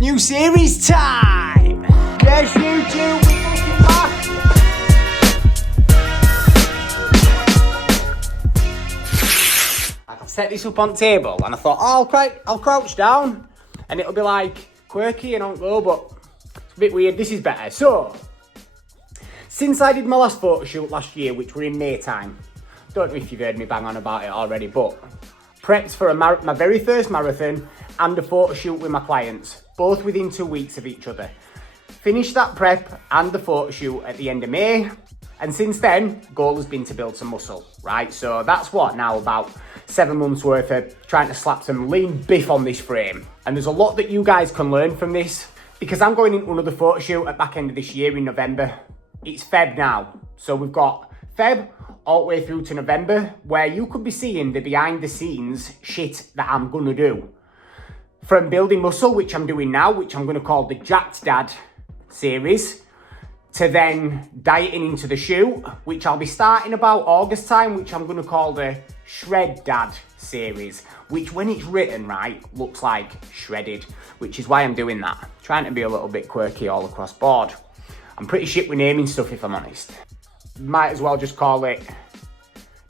New series time! Yes, YouTube, we're fucking back! Like, I've set this up on the table and I thought, oh, I'll crouch down and it'll be like quirky and on go, but it's a bit weird. This is better. So, since I did my last photo shoot last year, which were in May time, don't know if you've heard me bang on about it already, but prepped for my very first marathon and a photo shoot with my clients, both within 2 weeks of each other. Finished that prep and the photo shoot at the end of May, and since then, goal has been to build some muscle, right? So that's what now, about 7 months worth of trying to slap some lean biff on this frame. And there's a lot that you guys can learn from this, because I'm going into another photo shoot at back end of this year in November. It's Feb now, so we've got Feb all the way through to November, where you could be seeing the behind the scenes shit that I'm gonna do. From building muscle, which I'm doing now, which I'm gonna call the JackedDad series, to then dieting into the shoot, which I'll be starting about August time, which I'm gonna call the ShredDad series, which when it's written right, looks like shredded, which is why I'm doing that. Trying to be a little bit quirky all across board. I'm pretty shit with naming stuff, if I'm honest. Might as well just call it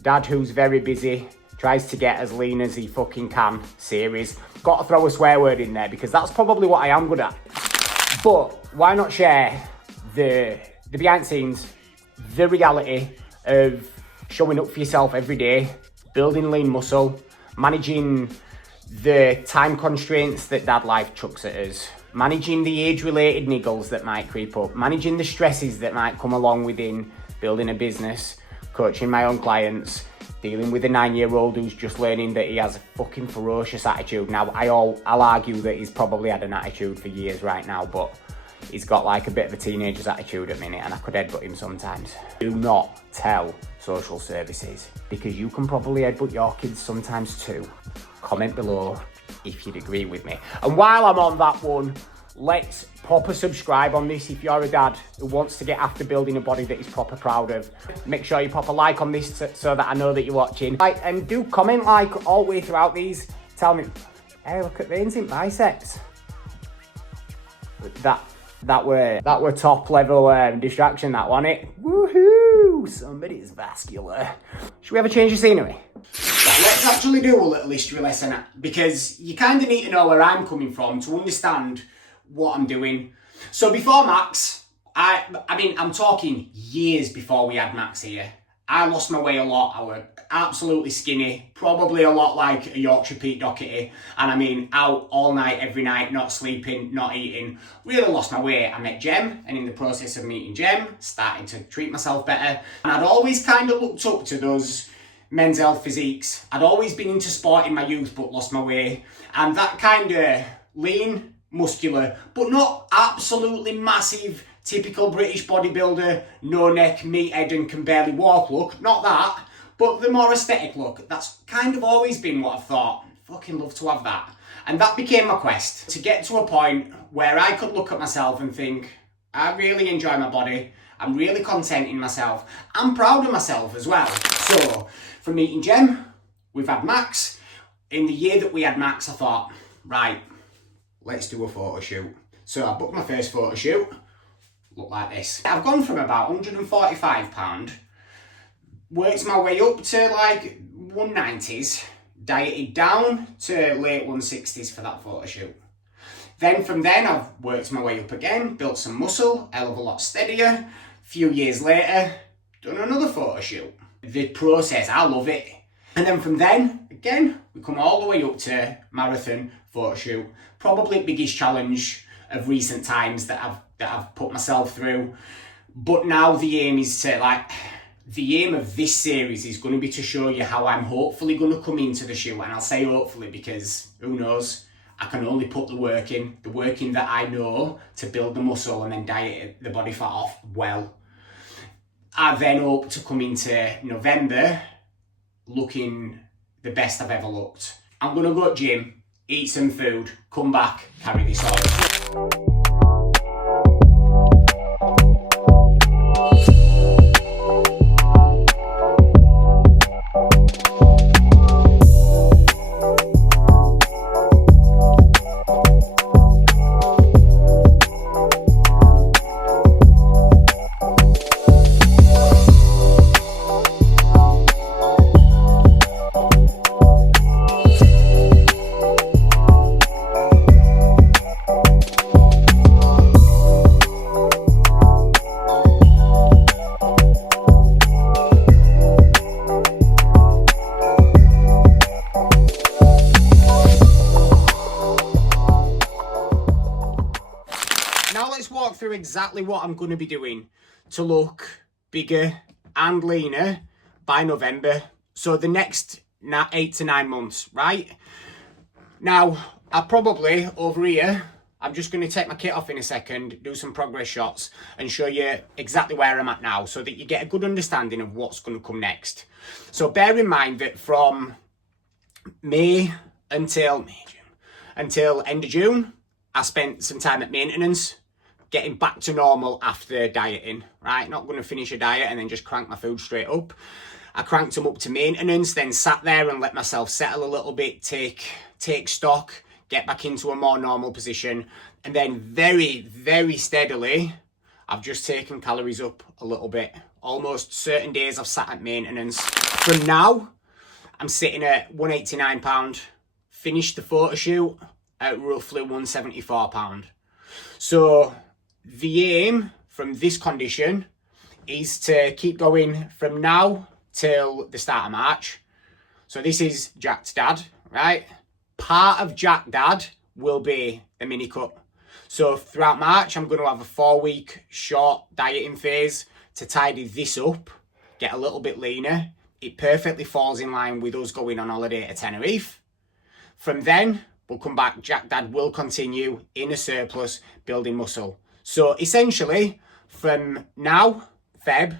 Dad Who's Very Busy Tries to Get As Lean As He Fucking Can series. Got to throw a swear word in there because that's probably what I am good at. But why not share the behind the scenes, the reality of showing up for yourself every day, building lean muscle, managing the time constraints that dad life chucks at us, managing the age-related niggles that might creep up, managing the stresses that might come along within building a business, coaching my own clients, dealing with a 9-year-old who's just learning that he has a fucking ferocious attitude. Now, I'll argue that he's probably had an attitude for years right now, but he's got like a bit of a teenager's attitude at the minute and I could headbutt him sometimes. Do not tell social services, because you can probably headbutt your kids sometimes too. Comment below if you'd agree with me. And while I'm on that one, let's pop a subscribe on this if you're a dad who wants to get after building a body that he's proper proud of. Make sure you pop a like on this so that I know that you're watching. Like, and do comment like all the way throughout these. Tell me, hey, look at the instant biceps. That were top level distraction, that one it. Woohoo! Somebody's vascular. Should we have a change of scenery? Let's actually do a little history lesson, because you kind of need to know where I'm coming from to understand what I'm doing. So before Max, I mean, I'm talking years before we had Max here, I lost my way a lot. I was absolutely skinny, probably a lot like a Yorkshire Pete Doherty. And I mean, out all night, every night, not sleeping, not eating. Really lost my way. I met Jem, and in the process of meeting Jem, started to treat myself better. And I'd always kind of looked up to those men's health physiques. I'd always been into sport in my youth, but lost my way. And that kind of lean, muscular, but not absolutely massive, typical British bodybuilder, no neck, meathead and can barely walk look, not that, but the more aesthetic look. That's kind of always been what I've thought. Fucking love to have that. And that became my quest, to get to a point where I could look at myself and think, I really enjoy my body, I'm really content in myself, I'm proud of myself as well. So, from meeting Jem, we've had Max. In the year that we had Max, I thought, right, let's do a photo shoot. So I booked my first photo shoot. Look like this. I've gone from about £145, worked my way up to like 190s, dieted down to late 160s for that photo shoot. Then from then I've worked my way up again, built some muscle, hell of a lot steadier. A few years later, done another photo shoot. The process, I love it. And then from then, again, we come all the way up to marathon photo shoot. Probably the biggest challenge of recent times that I've put myself through. But now the aim is to the aim of this series is going to be to show you how I'm hopefully going to come into the shoot. And I'll say hopefully because who knows, I can only put the work in that I know to build the muscle and then diet the body fat off well. I then hope to come into November looking the best I've ever looked. I'm going to go to the gym, eat some food, come back, carry this on. through exactly what I'm going to be doing to look bigger and leaner by November. So the next 8 to 9 months, right? Now, I probably, over here, I'm just going to take my kit off in a second, do some progress shots, and show you exactly where I'm at now, so that you get a good understanding of what's going to come next. So bear in mind that from May until end of June, I spent some time at maintenance, getting back to normal after dieting, right? Not going to finish a diet and then just crank my food straight up. I cranked them up to maintenance, then sat there and let myself settle a little bit, take stock, get back into a more normal position. And then very, very steadily, I've just taken calories up a little bit. Almost certain days I've sat at maintenance. From now, I'm sitting at £189, finished the photo shoot at roughly £174. So the aim from this condition is to keep going from now till the start of March. So this is JackedDad, right? Part of JackedDad will be the mini cut. So throughout March, I'm going to have a 4-week short dieting phase to tidy this up, get a little bit leaner. It perfectly falls in line with us going on holiday to Tenerife. From then, we'll come back. JackedDad will continue in a surplus, building muscle. So essentially, from now, Feb,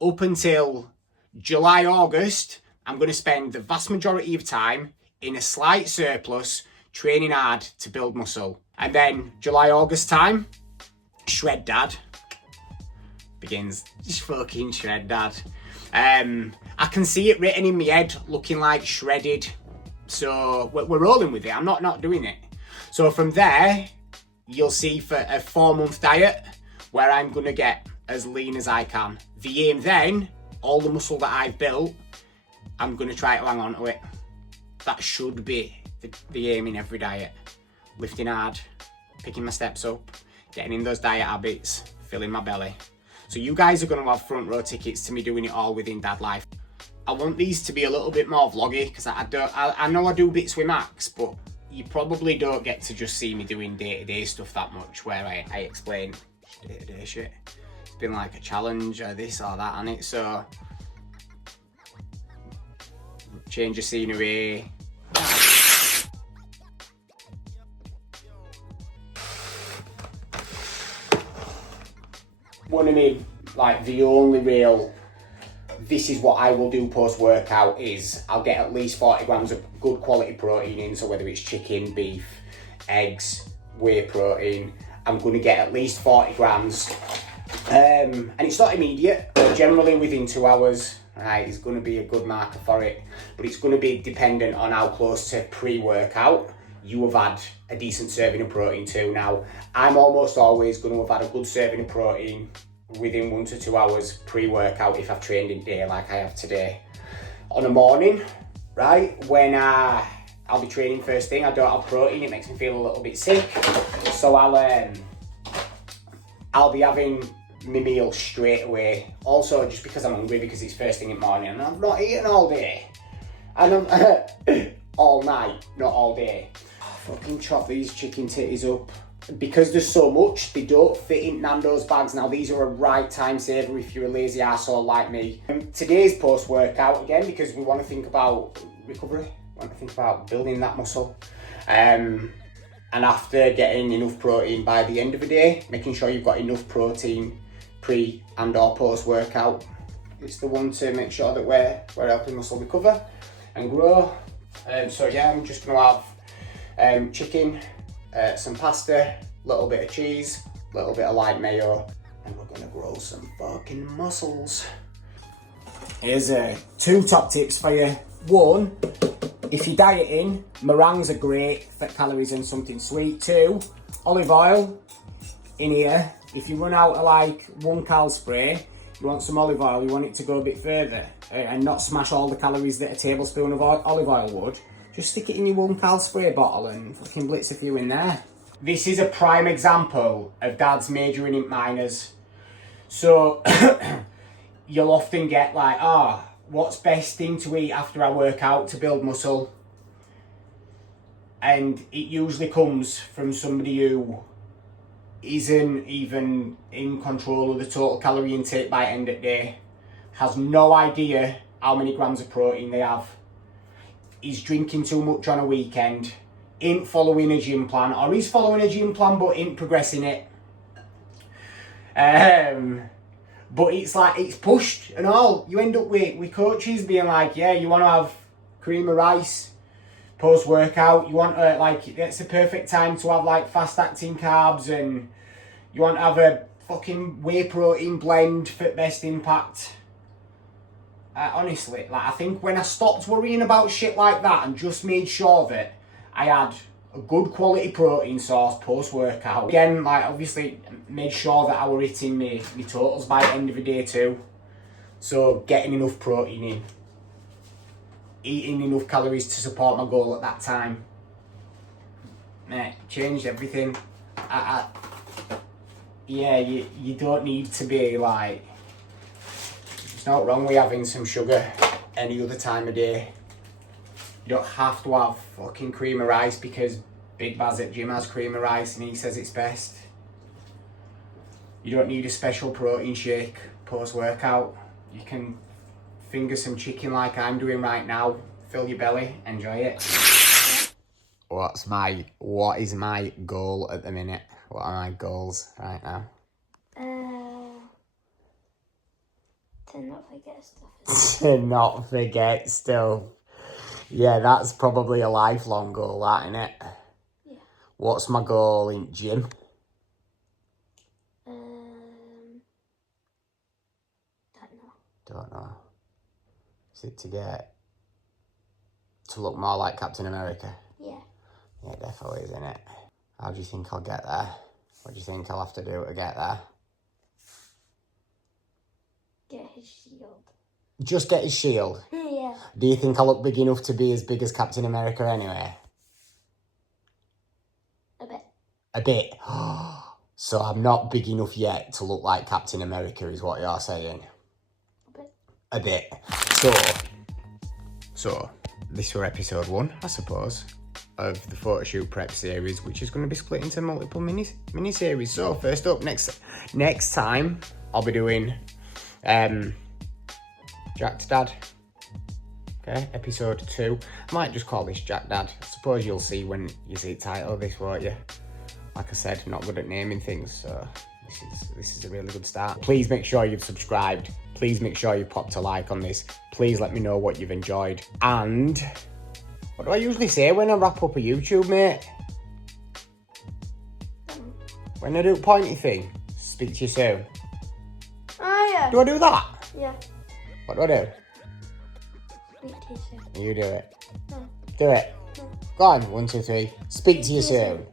up until July, August, I'm going to spend the vast majority of time in a slight surplus, training hard to build muscle. And then July, August time, Shred Dad begins. Just fucking Shred Dad. I can see it written in my head, looking like shredded. So we're rolling with it. I'm not doing it. So from there, you'll see for a 4-month diet where I'm going to get as lean as I can. The aim then, all the muscle that I've built, I'm going to try to hang on to it. That should be the aim in every diet. Lifting hard, picking my steps up, getting in those diet habits, filling my belly. So you guys are going to have front row tickets to me doing it all within Dad Life. I want these to be a little bit more vloggy, because I know I do bits with Max, but you probably don't get to just see me doing day-to-day stuff that much, where I explain day-to-day shit. It's been like a challenge or this or that, hasn't it? So change of scenery. One of me, like the only real, this is what I will do post-workout, is I'll get at least 40 grams of good quality protein in. So whether it's chicken, beef, eggs, whey protein, I'm going to get at least 40 grams. And it's not immediate, but generally within 2 hours, right, is going to be a good marker for it. But it's going to be dependent on how close to pre-workout you have had a decent serving of protein too. Now, I'm almost always going to have had a good serving of protein within 1 to 2 hours pre-workout if I've trained in day like I have today. On a morning, right, when I'll be training first thing, I don't have protein, it makes me feel a little bit sick. So I'll be having my meal straight away. Also, just because I'm hungry, because it's first thing in the morning and I've not eaten all day. And I'm all night, not all day. Fucking chop these chicken titties up. Because there's so much, they don't fit in Nando's bags. Now, these are a right time saver if you're a lazy arsehole like me. Today's post-workout, again, because we want to think about recovery. We want to think about building that muscle. And after getting enough protein by the end of the day, making sure you've got enough protein pre and or post-workout. It's the one to make sure that we're helping muscle recover and grow. So yeah, I'm just going to have chicken, some pasta, a little bit of cheese, a little bit of light mayo, and we're going to grow some fucking muscles. Here's 2 top tips for you. 1, if you're dieting, meringues are great for calories and something sweet. 2, olive oil in here. If you run out of like 1 cal spray, you want some olive oil, you want it to go a bit further and not smash all the calories that a tablespoon of olive oil would, just stick it in your 1 cal spray bottle and fucking blitz a few in there. This is a prime example of Dad's majoring in minors. So you'll often get like, what's best thing to eat after I work out to build muscle? And it usually comes from somebody who isn't even in control of the total calorie intake by end of the day, has no idea how many grams of protein they have, is drinking too much on a weekend, ain't following a gym plan, or is following a gym plan but ain't progressing it. But it's like, it's pushed and all. You end up with coaches being like, yeah, you want to have cream of rice post-workout. You want to, like, it's the perfect time to have, like, fast-acting carbs, and you want to have a fucking whey protein blend for best impact. Honestly, like, I think when I stopped worrying about shit like that and just made sure that I had a good quality protein source post-workout. Again, like, obviously made sure that I were hitting my totals by the end of the day too. So getting enough protein in, eating enough calories to support my goal at that time. Mate, changed everything. Yeah, you don't need to be like, there's not wrong with having some sugar any other time of day. You don't have to have fucking cream of rice because Big Baz at gym has cream of rice and he says it's best. You don't need a special protein shake post-workout. You can finger some chicken like I'm doing right now. Fill your belly, enjoy it. What is my goal at the minute? What are my goals right now? To not forget stuff. To not forget stuff. Yeah, that's probably a lifelong goal, that, isn't it? Yeah. What's my goal in gym? Don't know. Is it to look more like Captain America? Yeah. Yeah, it definitely is, isn't it? How do you think I'll get there? What do you think I'll have to do to get there? Get his shield. Just get his shield? Yeah. Do you think I look big enough to be as big as Captain America anyway? A bit. A bit? So I'm not big enough yet to look like Captain America is what you're saying? A bit. So this were episode 1, I suppose, of the photoshoot prep series, which is going to be split into multiple mini series. So first up, next time I'll be doing JackedDad. Okay, episode 2. I might just call this JackedDad. I suppose you'll see when you see the title of this, won't you? Like I said, not good at naming things, so this is a really good start. Please make sure you've subscribed. Please make sure you've popped a like on this. Please let me know what you've enjoyed. And what do I usually say when I wrap up a YouTube, mate? When I do a pointy thing, speak to you soon. Oh, yeah. Do I do that? Yeah. What do I do? Speak to you soon. You do it. No. Do it. No. Go on, 1, 2, 3. Speak to you soon.